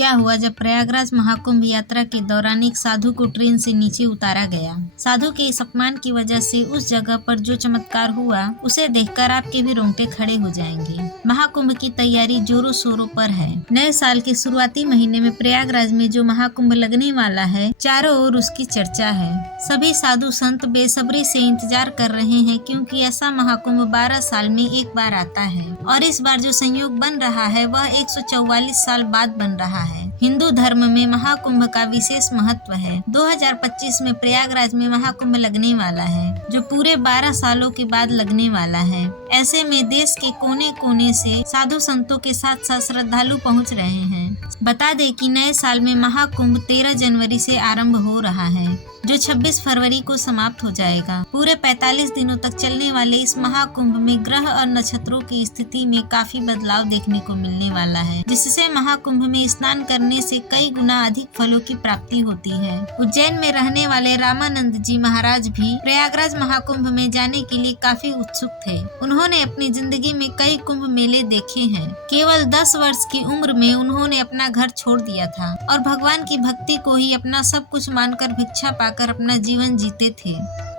क्या हुआ जब प्रयागराज महाकुंभ यात्रा के दौरान एक साधु को ट्रेन से नीचे उतारा गया। साधु के इस अपमान की वजह से उस जगह पर जो चमत्कार हुआ उसे देखकर आपके भी रोंगटे खड़े हो जाएंगे। महाकुंभ की तैयारी जोरों शोरों पर है। नए साल के शुरुआती महीने में प्रयागराज में जो महाकुंभ लगने वाला है, चारों ओर उसकी चर्चा है। सभी साधु संत बेसब्री से इंतजार कर रहे हैं, क्योंकि ऐसा महाकुंभ 12 साल में एक बार आता है और इस बार जो संयोग बन रहा है वह 144 साल बाद बन रहा है। हिंदू धर्म में महाकुंभ का विशेष महत्व है। 2025 में प्रयागराज में महाकुंभ लगने वाला है, जो पूरे 12 सालों के बाद लगने वाला है। ऐसे में देश के कोने कोने से साधु संतों के साथ साथ श्रद्धालु पहुंच रहे हैं। बता दें कि नए साल में महाकुंभ 13 जनवरी से आरंभ हो रहा है, जो 26 फरवरी को समाप्त हो जाएगा। पूरे 45 दिनों तक चलने वाले इस महाकुंभ में ग्रह और नक्षत्रों की स्थिति में काफी बदलाव देखने को मिलने वाला है, जिससे महाकुंभ में स्नान करने से कई गुना अधिक फलों की प्राप्ति होती है। उज्जैन में रहने वाले रामानंद जी महाराज भी प्रयागराज महाकुंभ में जाने के लिए काफी उत्सुक थे। उन्होंने अपनी जिंदगी में कई कुंभ मेले देखे हैं। केवल 10 वर्ष की उम्र में उन्होंने अपना घर छोड़ दिया था और भगवान की भक्ति को ही अपना सब कुछ मानकर भिक्षा पाकर अपना जीवन जीते थे।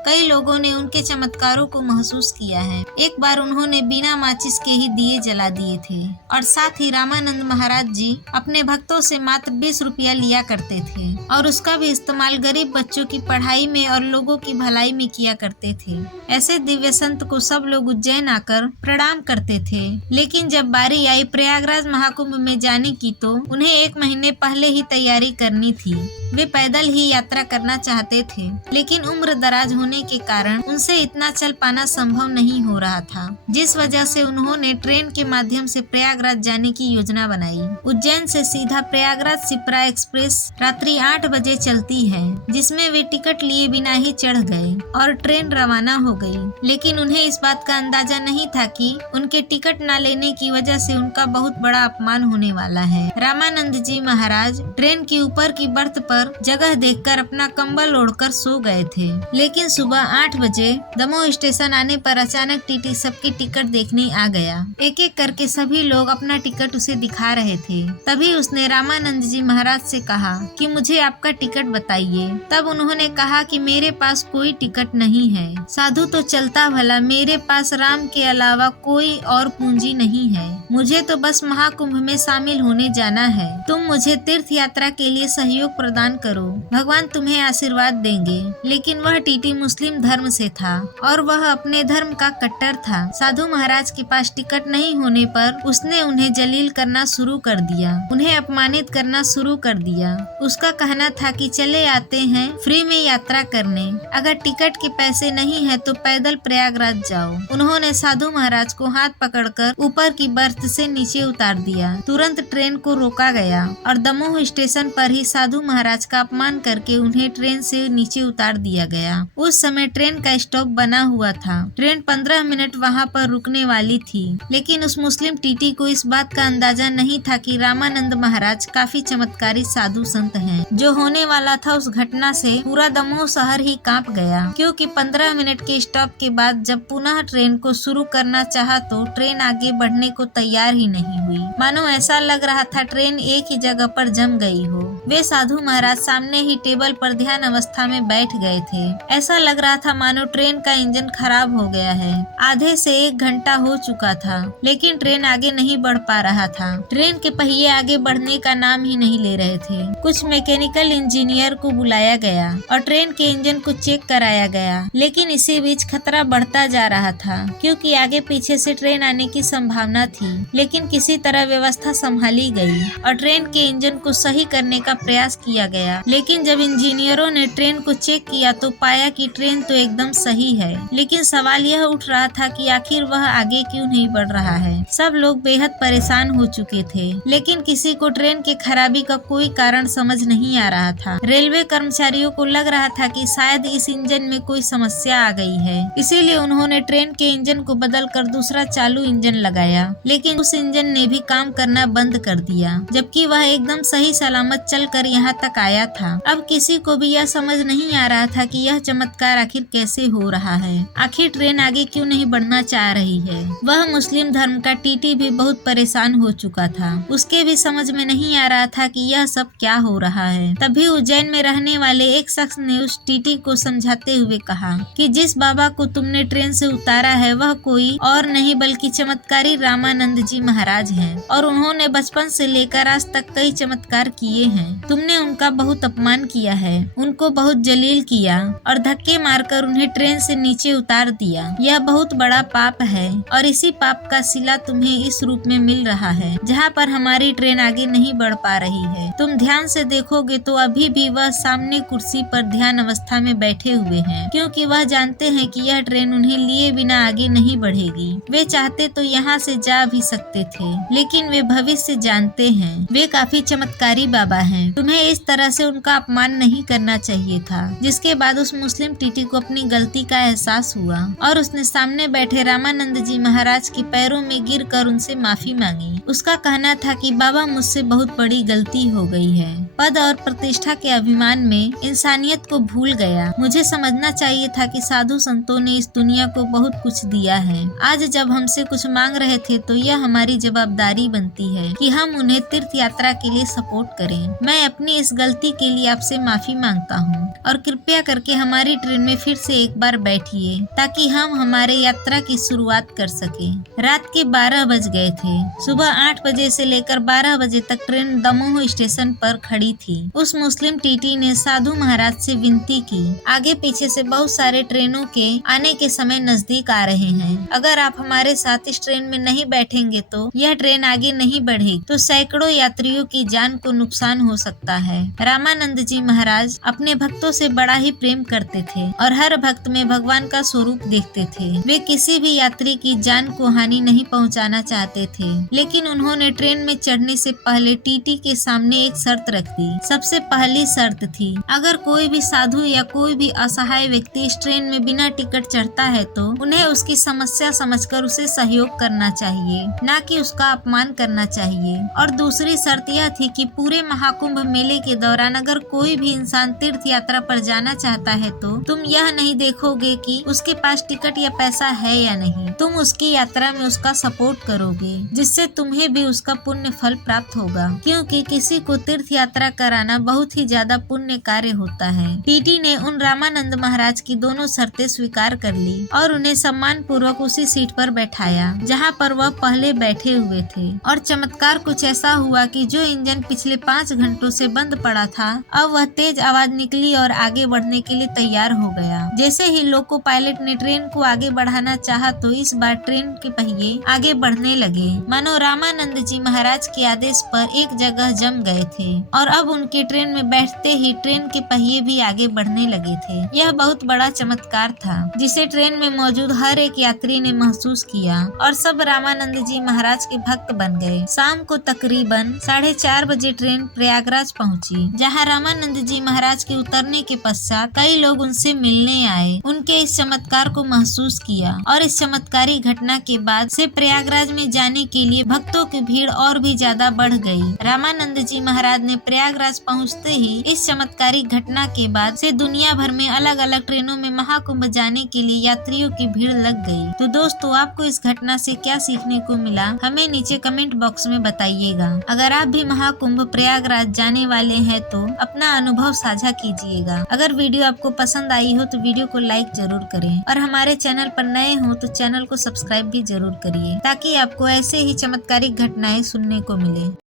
कई लोगों ने उनके चमत्कारों को महसूस किया है। एक बार उन्होंने बिना माचिस के ही दिए जला दिए थे और साथ ही रामानंद महाराज जी अपने भक्तों से मात्र 20 रुपया लिया करते थे और उसका भी इस्तेमाल गरीब बच्चों की पढ़ाई में और लोगों की भलाई में किया करते थे। ऐसे दिव्य संत को सब लोग उज्जैन आकर प्रणाम करते थे, लेकिन जब बारी आई प्रयागराज महाकुंभ में जाने की तो उन्हें 1 महीने पहले ही तैयारी करनी थी। वे पैदल ही यात्रा करना चाहते थे, लेकिन उम्र दराज होने के कारण उनसे इतना चल पाना संभव नहीं हो रहा था, जिस वजह से उन्होंने ट्रेन के माध्यम से प्रयागराज जाने की योजना बनाई। उज्जैन से सीधा प्रयागराज शिप्रा एक्सप्रेस रात्रि 8 बजे चलती है, जिसमें वे टिकट लिए बिना ही चढ़ गए और ट्रेन रवाना हो गई। लेकिन उन्हें इस बात का अंदाजा नहीं था कि उनके टिकट न लेने की वजह से उनका बहुत बड़ा अपमान होने वाला है। रामानंद जी महाराज ट्रेन की ऊपर की बर्थ पर जगह देखकर अपना कंबल ओढ़कर सो गए थे, लेकिन सुबह 8 बजे दमोह स्टेशन आने पर अचानक टीटी सबकी टिकट देखने आ गया। एक एक करके सभी लोग अपना टिकट उसे दिखा रहे थे। तभी उसने रामानंद जी महाराज से कहा कि मुझे आपका टिकट बताइए। तब उन्होंने कहा कि मेरे पास कोई टिकट नहीं है। साधु तो चलता भला, मेरे पास राम के अलावा कोई और पूंजी नहीं है। मुझे तो बस महाकुंभ में शामिल होने जाना है। तुम मुझे तीर्थ यात्रा के लिए सहयोग प्रदान करो, भगवान तुम्हें आशीर्वाद देंगे। लेकिन वह टीटी मुस्लिम धर्म से था और वह अपने धर्म का कट्टर था। साधु महाराज के पास टिकट नहीं होने पर उसने उन्हें जलील करना शुरू कर दिया, उन्हें अपमानित करना शुरू कर दिया। उसका कहना था कि चले आते हैं फ्री में यात्रा करने, अगर टिकट के पैसे नहीं है तो पैदल प्रयागराज जाओ। उन्होंने साधु महाराज को हाथ पकड़कर ऊपर की बर्थ से नीचे उतार दिया। तुरंत ट्रेन को रोका गया और दमोह स्टेशन पर ही साधु महाराज का अपमान करके उन्हें ट्रेन से नीचे उतार दिया गया। उस समय ट्रेन का स्टॉप बना हुआ था। ट्रेन 15 मिनट वहां पर रुकने वाली थी, लेकिन उस मुस्लिम टीटी को इस बात का अंदाजा नहीं था कि रामानंद महाराज काफी चमत्कारी साधु संत हैं। जो होने वाला था उस घटना से पूरा दमोह शहर ही कांप गया, क्योंकि 15 मिनट के स्टॉप के बाद जब पुनः ट्रेन को शुरू करना चाहा तो ट्रेन आगे बढ़ने को तैयार ही नहीं हुई। मानो ऐसा लग रहा था ट्रेन एक ही जगह पर जम गई हो। वे साधु महाराज सामने ही टेबल पर ध्यान अवस्था में बैठ गए थे। ऐसा लग रहा था मानो ट्रेन का इंजन खराब हो गया है। आधे से 1 घंटा हो चुका था, लेकिन ट्रेन आगे नहीं बढ़ पा रहा था। ट्रेन के पहिए आगे बढ़ने का नाम ही नहीं ले रहे थे। कुछ मैकेनिकल इंजीनियर को बुलाया गया और ट्रेन के इंजन को चेक कराया गया, लेकिन इसी बीच खतरा बढ़ता जा रहा था, क्योंकि आगे पीछे से ट्रेन आने की संभावना थी। लेकिन किसी तरह व्यवस्था संभाली गई और ट्रेन के इंजन को सही करने का प्रयास किया गया। लेकिन जब इंजीनियरों ने ट्रेन को चेक किया तो पाया कि ट्रेन तो एकदम सही है, लेकिन सवाल यह उठ रहा था कि आखिर वह आगे क्यों नहीं बढ़ रहा है। सब लोग बेहद परेशान हो चुके थे, लेकिन किसी को ट्रेन के खराबी का कोई कारण समझ नहीं आ रहा था। रेलवे कर्मचारियों को लग रहा था कि शायद इस इंजन में कोई समस्या आ गई है, इसीलिए उन्होंने ट्रेन के इंजन को बदलकर दूसरा चालू इंजन लगाया, लेकिन उस इंजन ने भी काम करना बंद कर दिया, जबकि वह एकदम सही सलामत चलकर यहाँ तक आया था। अब किसी को भी यह समझ नहीं आ रहा था कि यह चमत्कार चमत्कार आखिर कैसे हो रहा है, आखिर ट्रेन आगे क्यों नहीं बढ़ना चाह रही है। वह मुस्लिम धर्म का टीटी भी बहुत परेशान हो चुका था। उसके भी समझ में नहीं आ रहा था कि यह सब क्या हो रहा है। तभी उज्जैन में रहने वाले एक शख्स ने उस टीटी को समझाते हुए कहा कि जिस बाबा को तुमने ट्रेन से उतारा है वह कोई और नहीं बल्कि चमत्कारी रामानंद जी महाराज हैं और उन्होंने बचपन से लेकर आज तक कई चमत्कार किए हैं। तुमने उनका बहुत अपमान किया है, उनको बहुत जलील किया और धक्के मारकर उन्हें ट्रेन से नीचे उतार दिया। यह बहुत बड़ा पाप है और इसी पाप का सिला तुम्हें इस रूप में मिल रहा है जहाँ पर हमारी ट्रेन आगे नहीं बढ़ पा रही है। तुम ध्यान से देखोगे तो अभी भी वह सामने कुर्सी पर ध्यान अवस्था में बैठे हुए हैं, क्योंकि वह जानते हैं कि यह ट्रेन उन्हें लिए बिना आगे नहीं बढ़ेगी। वे चाहते तो यहाँ से जा भी सकते थे, लेकिन वे भविष्य जानते हैं। वे काफी चमत्कारी बाबा हैं। तुम्हें इस तरह से उनका अपमान नहीं करना चाहिए था। जिसके बाद उस मुस्लिम टीटी को अपनी गलती का एहसास हुआ और उसने सामने बैठे रामानंद जी महाराज के पैरों में गिरकर उनसे माफी मांगी। उसका कहना था कि बाबा मुझसे बहुत बड़ी गलती हो गई है। पद और प्रतिष्ठा के अभिमान में इंसानियत को भूल गया। मुझे समझना चाहिए था कि साधु संतों ने इस दुनिया को बहुत कुछ दिया है। आज जब हमसे कुछ मांग रहे थे तो यह हमारी जवाबदारी बनती है कि हम उन्हें तीर्थ यात्रा के लिए सपोर्ट करें। मैं अपनी इस गलती के लिए आपसे माफी मांगता हूँ और कृपया करके हमारी ट्रेन में फिर से एक बार बैठिए ताकि हम हमारे यात्रा की शुरुआत कर सके। रात के 12 बज गए थे। सुबह 8 बजे से लेकर 12 बजे तक ट्रेन दमोह स्टेशन पर खड़ी थी। उस मुस्लिम टीटी ने साधु महाराज से विनती की, आगे पीछे से बहुत सारे ट्रेनों के आने के समय नजदीक आ रहे हैं। अगर आप हमारे साथ इस ट्रेन में नहीं बैठेंगे तो यह ट्रेन आगे नहीं बढ़ेगी, तो सैकड़ों यात्रियों की जान को नुकसान हो सकता है। रामानंद जी महाराज अपने भक्तों से बड़ा ही प्रेम करते थे और हर भक्त में भगवान का स्वरूप देखते थे। वे किसी भी यात्री की जान को हानि नहीं पहुंचाना चाहते थे, लेकिन उन्होंने ट्रेन में चढ़ने से पहले टीटी के सामने एक शर्त रख दी। सबसे पहली शर्त थी, अगर कोई भी साधु या कोई भी असहाय व्यक्ति इस ट्रेन में बिना टिकट चढ़ता है तो उन्हें उसकी समस्या समझकर उसे सहयोग करना चाहिए, न कि उसका अपमान करना चाहिए। और दूसरी शर्त यह थी कि पूरे महाकुंभ मेले के दौरान अगर कोई भी इंसान तीर्थ यात्रा पर जाना चाहता है तो तुम यह नहीं देखोगे कि उसके पास टिकट या पैसा है या नहीं, तुम उसकी यात्रा में उसका सपोर्ट करोगे, जिससे तुम्हें भी उसका पुण्य फल प्राप्त होगा, क्योंकि किसी को तीर्थ यात्रा कराना बहुत ही ज्यादा पुण्य कार्य होता है। टीटी ने उन रामानंद महाराज की दोनों शर्तें स्वीकार कर ली और उन्हें सम्मान पूर्वक उसी सीट पर बैठाया जहाँ पर वह पहले बैठे हुए थे। और चमत्कार कुछ ऐसा हुआ कि जो इंजन पिछले 5 घंटों से बंद पड़ा था, अब वह तेज आवाज निकली और आगे बढ़ने के लिए तैयार हो गया। जैसे ही लोको पायलट ने ट्रेन को आगे बढ़ाना चाहा तो इस बार ट्रेन के पहिए आगे बढ़ने लगे, मानो रामानंद जी महाराज के आदेश पर एक जगह जम गए थे और अब उनके ट्रेन में बैठते ही ट्रेन के पहिए भी आगे बढ़ने लगे थे। यह बहुत बड़ा चमत्कार था जिसे ट्रेन में मौजूद हर एक यात्री ने महसूस किया और सब रामानंद जी महाराज के भक्त बन गए। शाम को तकरीबन 4:30 बजे ट्रेन प्रयागराज पहुंची, जहां रामानंद जी महाराज के उतरने के पश्चात कई लोग उनसे मिलने आए, उनके इस चमत्कार को महसूस किया और इस चमत्कारी घटना के बाद से प्रयागराज में जाने के लिए भक्तों की भीड़ और भी ज्यादा बढ़ गई। रामानंद जी महाराज ने प्रयागराज पहुंचते ही इस चमत्कारी घटना के बाद से दुनिया भर में अलग अलग ट्रेनों में महाकुंभ जाने के लिए यात्रियों की भीड़ लग गई। तो दोस्तों, आपको इस घटना से क्या सीखने को मिला, हमें नीचे कमेंट बॉक्स में बताइएगा। अगर आप भी महाकुंभ प्रयागराज जाने वाले हैं तो अपना अनुभव साझा कीजिएगा। अगर वीडियो आपको पसंद आई हो तो वीडियो को लाइक जरूर करें और हमारे चैनल पर नए हो तो चैनल को सब्सक्राइब भी जरूर करिए, ताकि आपको ऐसे ही चमत्कारिक घटनाएं सुनने को मिले।